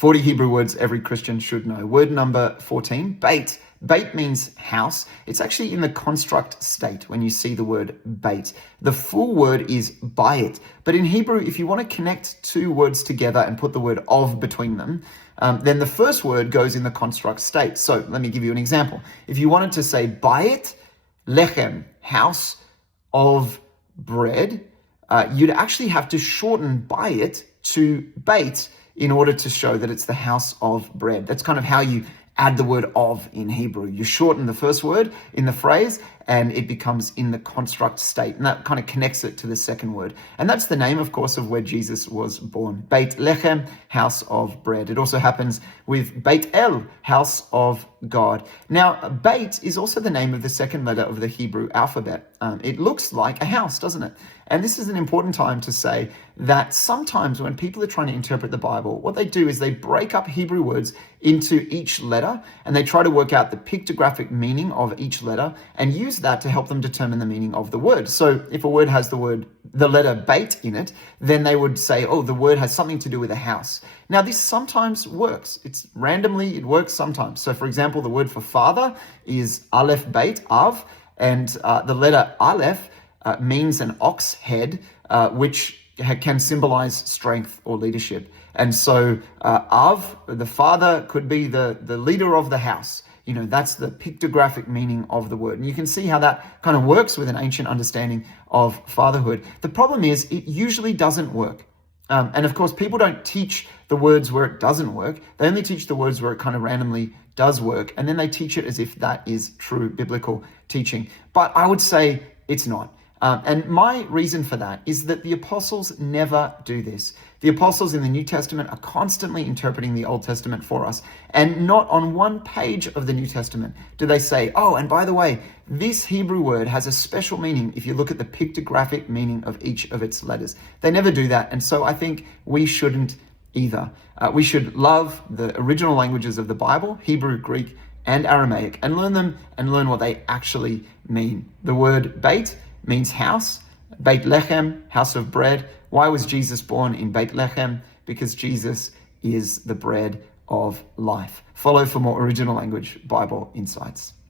40 Hebrew words every Christian should know. Word number 14, Beyt. Beyt means house. It's actually in the construct state when you see the word Beyt. The full word is Beyt. But in Hebrew, if you want to connect two words together and put the word of between them, then the first word goes in the construct state. So let me give you an example. If you wanted to say Beyt lechem, house of bread, you'd actually have to shorten Beyt to Beyt in order to show that it's the house of bread. That's kind of how you add the word of in Hebrew. You shorten the first word in the phrase and it becomes in the construct state. And that kind of connects it to the second word. And that's the name, of course, of where Jesus was born. Beyt lechem, house of bread. It also happens with Beit El, house of God. Now, Beyt is also the name of the second letter of the Hebrew alphabet. It looks like a house, doesn't it? And this is an important time to say that sometimes when people are trying to interpret the Bible, what they do is they break up Hebrew words into each letter and they try to work out the pictographic meaning of each letter and use that to help them determine the meaning of the word. So if a word has the letter Beyt in it, then they would say, oh, the word has something to do with a house. Now, this sometimes works. It works sometimes. So for example, the word for father is Aleph Beyt, Av, and the letter Aleph means an ox head, which can symbolize strength or leadership. And so Av, the father, could be the leader of the house. You know, that's the pictographic meaning of the word. And you can see how that kind of works with an ancient understanding of fatherhood. The problem is it usually doesn't work. And of course, people don't teach the words where it doesn't work. They only teach the words where it kind of randomly does work. And then they teach it as if that is true biblical teaching. But I would say it's not. And my reason for that is that the apostles never do this. The apostles in the New Testament are constantly interpreting the Old Testament for us. And not on one page of the New Testament do they say, oh, and by the way, this Hebrew word has a special meaning if you look at the pictographic meaning of each of its letters. They never do that. And so I think we shouldn't either. We should love the original languages of the Bible, Hebrew, Greek, and Aramaic, and learn them and learn what they actually mean. The word Beyt means house. Beit lechem, house of bread. Why was Jesus born in Beit lechem? Because Jesus is the bread of life. Follow for more original language Bible insights.